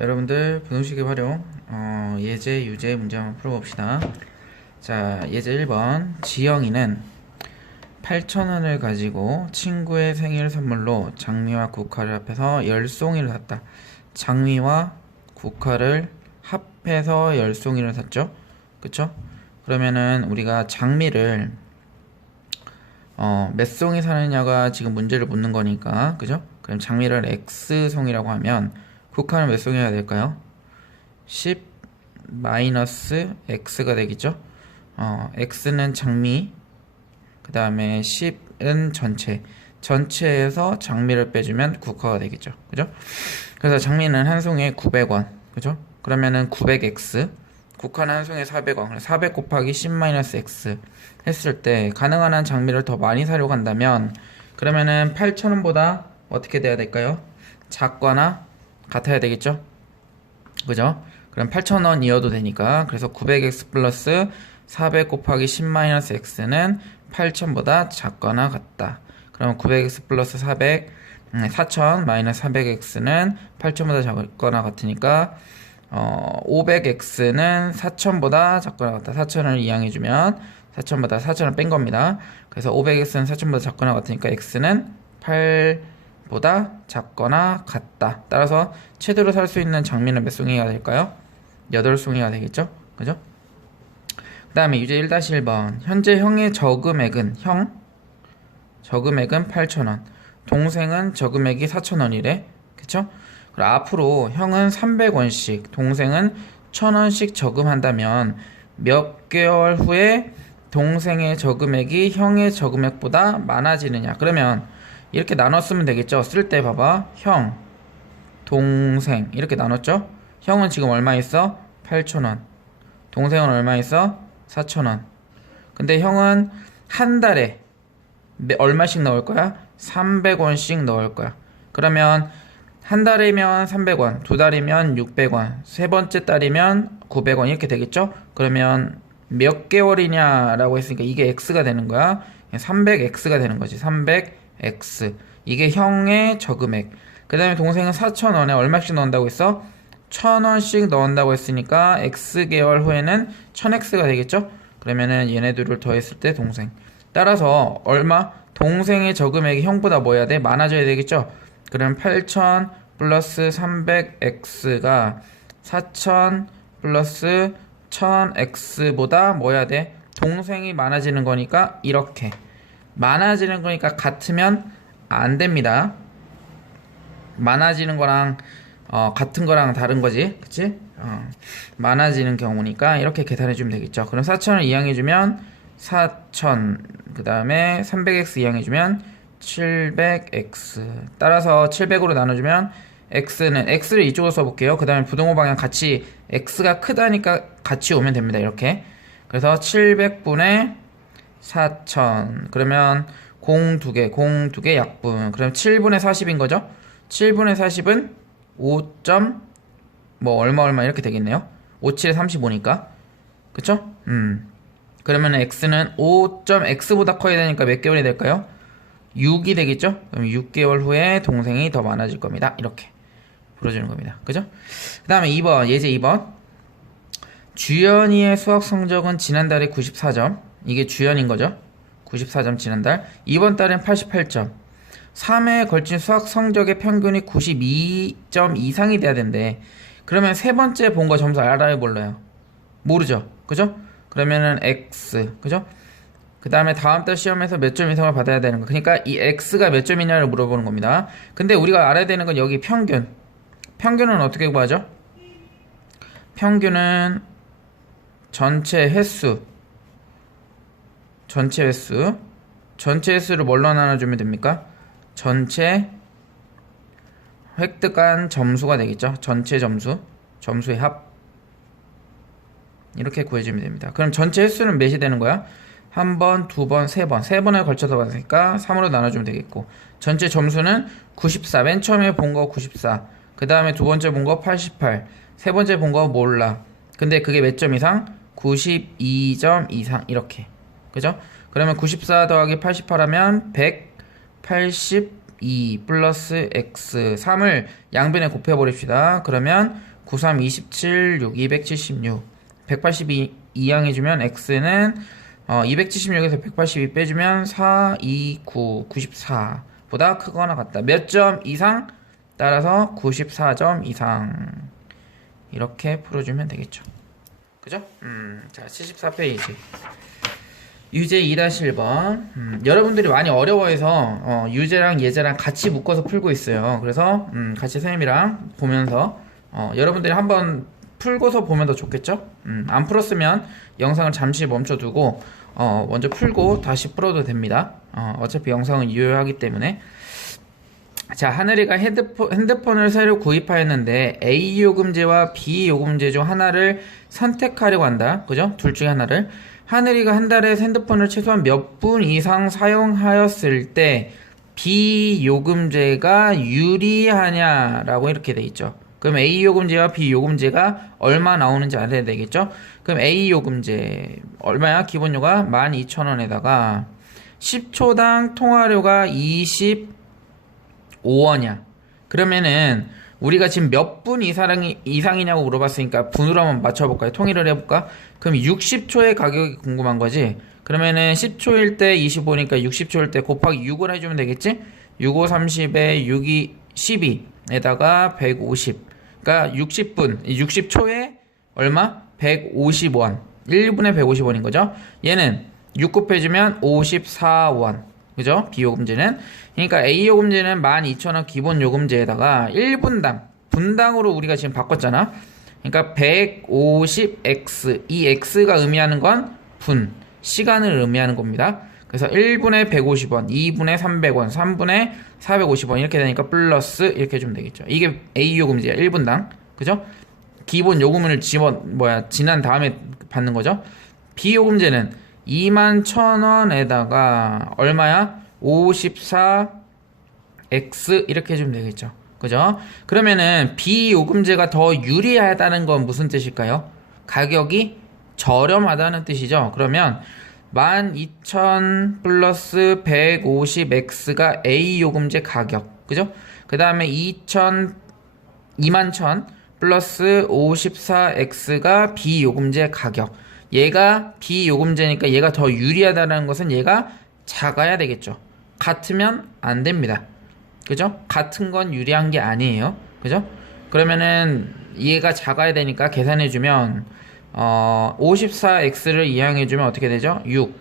여러분들 분홍식의 활용 어, 예제 유제 문제 한번 풀어봅시다 자 예제 1번 지영이는 8,000원을 가지고 친구의 생일 선물로 장미와 국화를 합해서 10송이를 샀다 장미와 국화를 합해서 10송이를 샀죠 그쵸? 그러면은 우리가 장미를 어, 몇 송이 사느냐가 지금 문제를 묻는 거니까 그죠? 그럼 장미를 X송이라고 하면 국화는 몇 송이가 될까요? 10 마이너스 X가 되겠죠? 어, X는 장미 그 다음에 10은 전체 전체에서 장미를 빼주면 국화가 되겠죠 그죠? 그래서 장미는 한 송이에 900원 그죠? 그러면은 900X 국화는 한 송이에 400원 400 곱하기 10 마이너스 X 했을 때 가능한 한 장미를 더 많이 사려고 한다면 그러면은 8,000원보다 어떻게 돼야 될까요? 작거나 같아야 되겠죠? 그죠? 그럼 8,000원이어도 되니까 그래서 900x 플러스 400 곱하기 10 마이너스 x는 8,000보다 작거나 같다. 그럼 900x 플러스 400 음, 4,000 마이너스 400x는 8,000보다 작거나 같으니까 어, 500x는 4,000보다 작거나 같다. 4,000을 이항해주면 4,000보다 4,000을 뺀 겁니다. 그래서 500x는 4,000보다 작거나 같으니까 x는 8 보다 작거나 같다. 따라서 최대로 살 수 있는 장미는 몇 송이가 될까요? 8송이가 되겠죠? 그죠? 그 다음에 유제 1-1번 현재 형의 저금액은 형 저금액은 8,000원 동생은 저금액이 4,000원이래 그쵸? 그리고 앞으로 형은 300원씩 동생은 1,000원씩 저금한다면 몇 개월 후에 동생의 저금액이 형의 저금액보다 많아지느냐 그러면 이렇게 나눴으면 되겠죠? 쓸 때 봐봐. 형 동생. 이렇게 나눴죠? 형은 지금 얼마 있어? 8,000원. 동생은 얼마 있어? 4,000원. 근데 형은 한 달에 매- 얼마씩 넣을 거야? 300원씩 넣을 거야. 그러면 한 달이면 300원 두 달이면 600원 세 번째 달이면 900원 이렇게 되겠죠? 그러면 몇 개월이냐라고 했으니까 이게 x가 되는 거야? 300x가 되는 거지 300x 이게 형의 저금액 그 다음에 동생은 4,000원에 얼마씩 넣는다고 했어? 1,000원씩 넣는다고 했으니까 X개월 후에는 1000X가 되겠죠? 그러면은 얘네들을 더했을 때 동생. 따라서 얼마? 동생의 저금액이 형보다 뭐 해야 돼? 많아져야 되겠죠? 그럼 8,000 플러스 300X가 4,000 플러스 1000X보다 뭐 해야 돼? 동생이 많아지는 거니까 이렇게. 많아지는 거니까 같으면 안 됩니다. 많아지는 거랑 어, 같은 거랑 다른 거지. 그치? 어, 많아지는 경우니까 이렇게 계산해 주면 되겠죠. 그럼 4천을 이항해 주면 4천. 그 다음에 300x 이항해 주면 700x 따라서 700으로 나눠주면 x는 x를 이쪽으로 써볼게요. 그 다음에 부동호 방향 같이 x가 크다니까 같이 오면 됩니다. 이렇게. 그래서 700분의 4천 그러면 공 두 개, 공 두 개 약분 그럼 7분의 40인 거죠 7분의 40은 5. 뭐 얼마 얼마 이렇게 되겠네요. 5, 7에 35니까. 그쵸? 음. 그러면 x는 5.x보다 커야 되니까 몇 개월이 될까요? 6이 되겠죠? 그럼 6개월 후에 동생이 더 많아질 겁니다. 이렇게 풀어주는 겁니다. 그죠? 그 다음에 2번, 예제 2번. 주연이의 수학 성적은 지난달에 94점. 이게 주연인 거죠? 94점 지난달. 이번 달엔 88점. 3회에 걸친 수학 성적의 평균이 92점 이상이 돼야 된대. 그러면 세 번째 본 거 점수 알아요, 몰라요? 모르죠. 그죠? 그러면은 X. 그죠? 그 다음에 다음 달 시험에서 몇 점 이상을 받아야 되는 거. 그러니까 이 X가 몇 점이냐를 물어보는 겁니다. 근데 우리가 알아야 되는 건 여기 평균. 평균은 어떻게 구하죠? 평균은 전체 횟수. 전체 횟수. 전체 횟수를 뭘로 나눠주면 됩니까? 전체 획득한 점수가 되겠죠. 전체 점수, 점수의 합 이렇게 구해주면 됩니다. 그럼 전체 횟수는 몇이 되는 거야? 한 번, 두 번, 세 번, 세 번에 걸쳐서 받으니까 3으로 나눠주면 되겠고 전체 점수는 94. 맨 처음에 본 거 94. 그 다음에 두 번째 본 거 88. 세 번째 본 거 몰라. 근데 그게 몇 점 이상? 92점 이상 이렇게. 그죠? 그러면 94 더하기 88 하면 182 플러스 x 3을 양변에 곱해 버립시다. 그러면 93, 27, 6, 276. 182 이항해주면 x는 어, 276에서 182 빼주면 4, 2, 9, 94보다 크거나 같다. 몇 점 이상? 따라서 94점 이상. 이렇게 풀어주면 되겠죠. 그죠? 음, 자, 74페이지. 유제 2-1번. 음, 여러분들이 많이 어려워해서 어, 유제랑 예제랑 같이 묶어서 풀고 있어요. 그래서 음, 같이 선생님이랑 보면서 어, 여러분들이 한번 풀고서 보면 더 좋겠죠? 음, 안 풀었으면 영상을 잠시 멈춰두고 어, 먼저 풀고 다시 풀어도 됩니다. 어, 어차피 영상은 유효하기 때문에 자, 하늘이가 핸드폰, 핸드폰을 새로 구입하였는데 A 요금제와 B 요금제 중 하나를 선택하려고 한다. 그죠? 둘 중에 하나를. 하늘이가 한 달에 핸드폰을 최소한 몇 분 이상 사용하였을 때 B 요금제가 유리하냐라고 이렇게 돼 있죠. 그럼 A 요금제와 B 요금제가 얼마 나오는지 알아야 되겠죠? 그럼 A 요금제 얼마야? 기본료가 12,000원에다가 10초당 통화료가 25원이야. 그러면은 우리가 지금 몇 분 이상, 이상이냐고 물어봤으니까 분으로 한번 맞춰볼까요? 통일을 해볼까? 그럼 60초의 가격이 궁금한 거지? 그러면은 10초일 때 25니까 60초일 때 곱하기 6을 해주면 되겠지? 6, 5, 30에 6, 2, 12에다가 150. 그러니까 60분, 60초에 얼마? 150원. 1분에 150원인 거죠? 얘는 6 곱해주면 54원. 그죠? 비요금제는. 그러니까 A요금제는 12,000원 기본 요금제에다가 1분당, 분당으로 우리가 지금 바꿨잖아. 그러니까 150x. 이 x가 의미하는 건 분, 시간을 의미하는 겁니다. 그래서 1분에 150원, 2분에 300원, 3분에 450원 이렇게 되니까 플러스 이렇게 해주면 되겠죠. 이게 A 요금제야. 1분당. 그죠? 기본 요금을 집어 뭐야 지난 다음에 받는 거죠. B 요금제는 2만 1,000원에다가 얼마야? 54x 이렇게 해주면 되겠죠. 그죠? 그러면은 B 요금제가 더 유리하다는 건 무슨 뜻일까요? 가격이 저렴하다는 뜻이죠. 그러면 12,000 플러스 150x가 A 요금제 가격. 그죠? 그 다음에 2,000, 21,000 플러스 54x가 B 요금제 가격. 얘가 B 요금제니까 얘가 더 유리하다는 것은 얘가 작아야 되겠죠. 같으면 안 됩니다. 그죠? 같은 건 유리한 게 아니에요. 그죠? 그러면은 얘가 작아야 되니까 계산해주면 어, 54x를 이항해주면 어떻게 되죠? 6.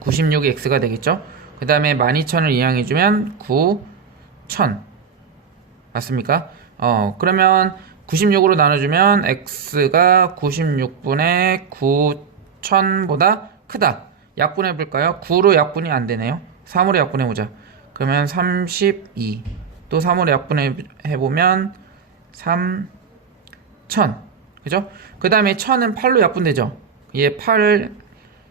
96x가 되겠죠? 그 다음에 12000을 이항해주면 9, 1000. 맞습니까? 어, 그러면 96으로 나눠주면 x가 96분의 9000보다 크다. 약분해볼까요? 9로 약분이 안 되네요. 3으로 약분해보자. 그러면 32. 또 3으로 약분해보면 3, 1000. 그죠? 그 다음에 1000은 8로 약분되죠? 얘 8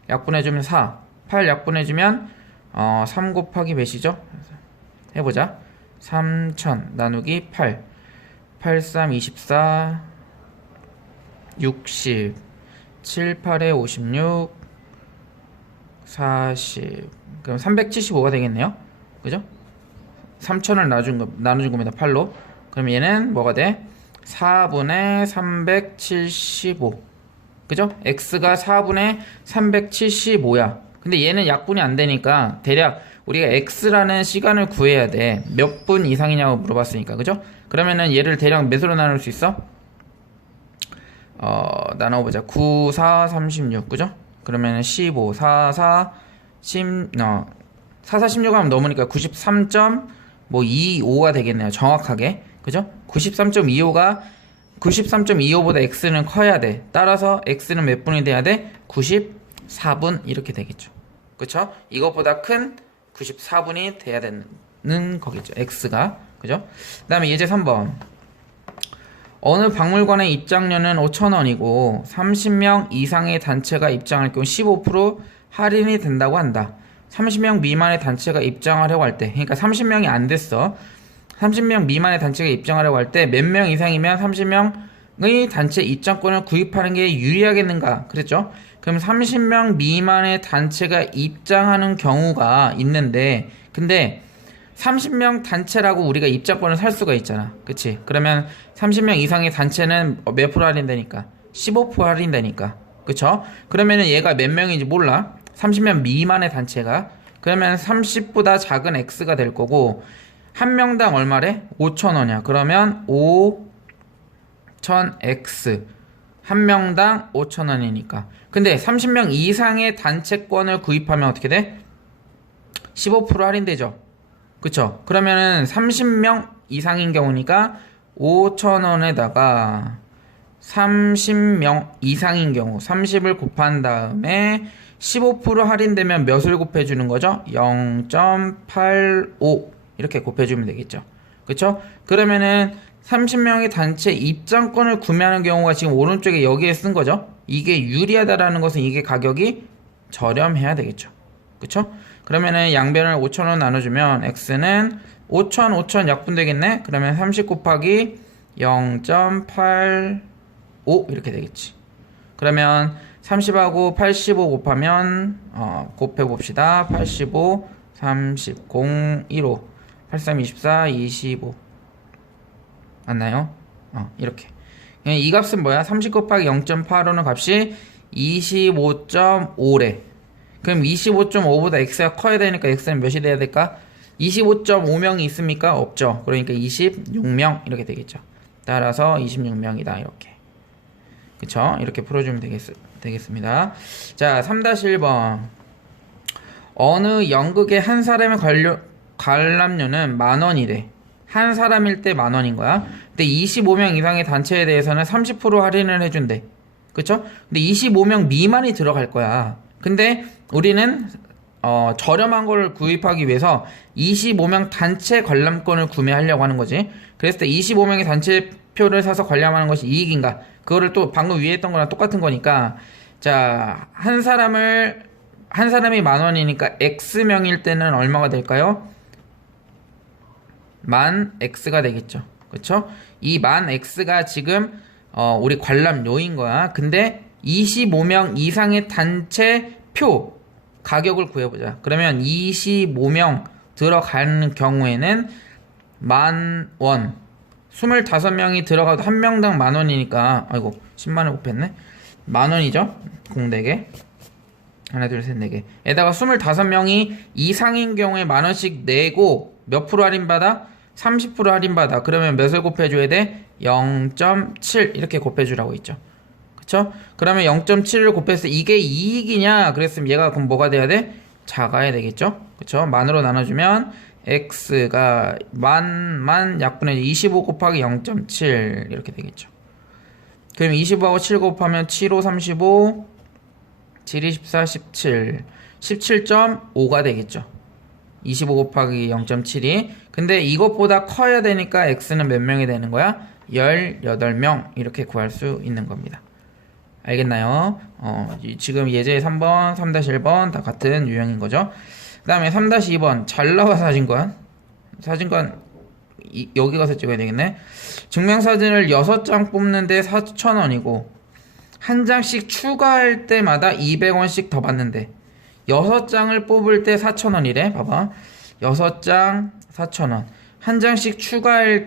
약분해주면 4. 8 약분해주면 어, 3 곱하기 몇이죠? 해보자. 3000 나누기 8. 8, 3, 24, 60, 7, 8에 56, 40. 그럼 375가 되겠네요. 그죠? 3000을 나눠준, 거, 나눠준 겁니다. 8로. 그럼 얘는 뭐가 돼? 4분의 375. 그죠? x가 4분의 375야. 근데 얘는 약분이 안 되니까 대략 우리가 x라는 시간을 구해야 돼. 몇 분 이상이냐고 물어봤으니까. 그죠? 그러면은 얘를 대략 몇으로 나눌 수 있어? 어, 나눠보자. 9, 4, 36. 그죠? 그러면은 15, 4, 4, 10, 어, 4, 4, 16 하면 넘으니까 93점, 뭐 25가 되겠네요. 정확하게. 그죠? 93.25가 93.25보다 x는 커야 돼. 따라서 x는 몇 분이 돼야 돼? 94분 이렇게 되겠죠. 그쵸? 이것보다 큰 94분이 돼야 되는 거겠죠. x가. 그죠? 그 다음에 예제 3번. 어느 박물관의 입장료는 5,000원이고 30명 이상의 단체가 입장할 경우 15% 할인이 된다고 한다. 30명 미만의 단체가 입장하려고 할 때, 그러니까 30명이 안 됐어. 30명 미만의 단체가 입장하려고 할 때 몇 명 이상이면 30명의 단체 입장권을 구입하는 게 유리하겠는가? 그랬죠? 그럼 30명 미만의 단체가 입장하는 경우가 있는데, 근데 30명 단체라고 우리가 입장권을 살 수가 있잖아. 그치? 그러면 30명 이상의 단체는 몇 프로 할인되니까? 15% 할인되니까. 그쵸? 그러면은 얘가 몇 명인지 몰라. 30명 미만의 단체가. 그러면 30보다 작은 X가 될 거고, 한 명당 얼마래? 5,000원이야. 그러면 5,000X. 한 명당 5,000원이니까. 근데 30명 이상의 단체권을 구입하면 어떻게 돼? 15% 할인되죠. 그쵸? 그러면은 30명 이상인 경우니까 5,000원에다가 30명 이상인 경우 30을 곱한 다음에 15% 할인되면 몇을 곱해주는 거죠? 0.85 이렇게 곱해주면 되겠죠. 그쵸? 그러면은 30명의 단체 입장권을 구매하는 경우가 지금 오른쪽에 여기에 쓴 거죠? 이게 유리하다라는 것은 이게 가격이 저렴해야 되겠죠. 그쵸? 그러면은 양변을 5,000원 나눠주면 x는 5,000, 5,000 약분되겠네? 그러면 30 곱하기 0.85 이렇게 되겠지. 그러면 30하고 85 곱하면 어, 곱해봅시다. 85, 30, 0, 15, 83, 24, 25 맞나요? 어, 이렇게. 이 값은 뭐야? 30 곱하기 0.85는 값이 25.5래. 그럼 25.5보다 x가 커야 되니까 x는 몇이 돼야 될까? 25.5명이 있습니까? 없죠. 그러니까 26명 이렇게 되겠죠. 따라서 26명이다 이렇게. 그쵸? 이렇게 풀어주면 되겠, 되겠습니다. 자, 3-1번. 어느 연극의 한 사람의 관료, 관람료는 만 원이래. 한 사람일 때 만 원인 거야. 근데 25명 이상의 단체에 대해서는 30% 할인을 해준대. 그쵸? 근데 25명 미만이 들어갈 거야. 근데 우리는 어, 저렴한 걸 구입하기 위해서 25명 단체 관람권을 구매하려고 하는 거지. 그랬을 때 25명의 단체 표를 사서 관람하는 것이 이익인가? 그거를 또 방금 위에 했던 거랑 똑같은 거니까 자, 한 사람을 한 사람이 만 원이니까 X명일 때는 얼마가 될까요? 만 X가 되겠죠. 그쵸? 이만 X가 지금 어, 우리 관람료인 거야. 근데 25명 이상의 단체 표 가격을 구해보자. 그러면 25명 들어가는 경우에는 만 원. 25명이 들어가도 한 명당 만 원이니까, 아이고, 10만 원 곱했네. 만 원이죠? 공대개. 하나, 둘, 셋, 네 개. 에다가 25명이 이상인 경우에 만 원씩 내고 몇 프로 할인 받아? 30% 할인받아. 그러면 몇을 곱해줘야 돼? 0.7 이렇게 곱해주라고 있죠. 그쵸? 그러면 0.7을 곱해서 이게 이익이냐? 그랬으면 얘가 그럼 뭐가 돼야 돼? 작아야 되겠죠? 그쵸? 만으로 나눠주면 x가 만, 만 약분의 25 곱하기 0.7 이렇게 되겠죠. 그럼 25하고 7 곱하면 7, 5, 35 7, 24, 17 17.5가 되겠죠. 25 곱하기 0.7이 근데 이것보다 커야 되니까 x는 몇 명이 되는 거야? 18명 이렇게 구할 수 있는 겁니다. 알겠나요? 어, 이- 지금 예제 3번, 3-1번 다 같은 유형인 거죠. 그 다음에 3-2번 잘 나와 사진관 사진관 이- 여기 가서 찍어야 되겠네. 증명사진을 6장 뽑는데 4,000원이고 한 장씩 추가할 때마다 200원씩 더 받는데 6장을 뽑을 때 4,000원이래. 봐봐. 6장 4,000원. 한 장씩 추가할 때